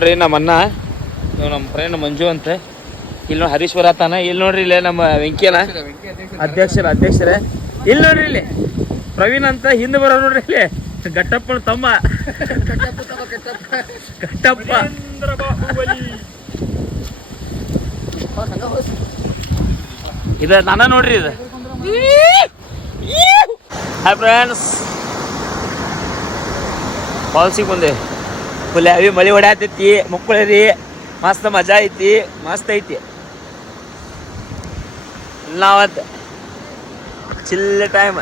ನೋಡ್ರಿ ನಮ್ಮ ಅಣ್ಣ ಇವ್ ನಮ್ಮ ಫ್ರೆಂಡ್ ಮಂಜು ಅಂತ ಇಲ್ಲಿ ನೋಡಿ ಹರೀಶ್ವರ ತಾನ ಇಲ್ಲಿ ನೋಡ್ರಿ ಇಲ್ಲೇ ನಮ್ಮ ವೆಂಕಿಯನ ಅಧ್ಯಕ್ಷರೇ ಇಲ್ಲಿ ನೋಡ್ರಿ ಇಲ್ಲಿ ಪ್ರವೀಣ್ ಅಂತ ಹಿಂದೆ ಬರೋ ನೋಡ್ರಿ ಇಲ್ಲಿ ಗಟ್ಟಪ್ಪನ ತಮ್ಮ ಗಟ್ಟಪ್ಪ ಇದ ನಾನ ನೋಡ್ರಿ ಇದು ಹಾಯ್ ಫ್ರೆಂಡ್ಸ್ ಫಾಲ್ಸಿಗೆ ಬಂದೆ ಫುಲ್ ಹೆವಿ ಮಳೆ ಹೊಡ್ಯಾತೈತಿ ಮಕ್ಕಳ್ರಿ ಮಸ್ತ್ ಮಜಾ ಐತಿ ಮಸ್ತ್ ಐತಿ ನಾವತ್ತು ಚಿಲ್ಲ ಟೈಮ್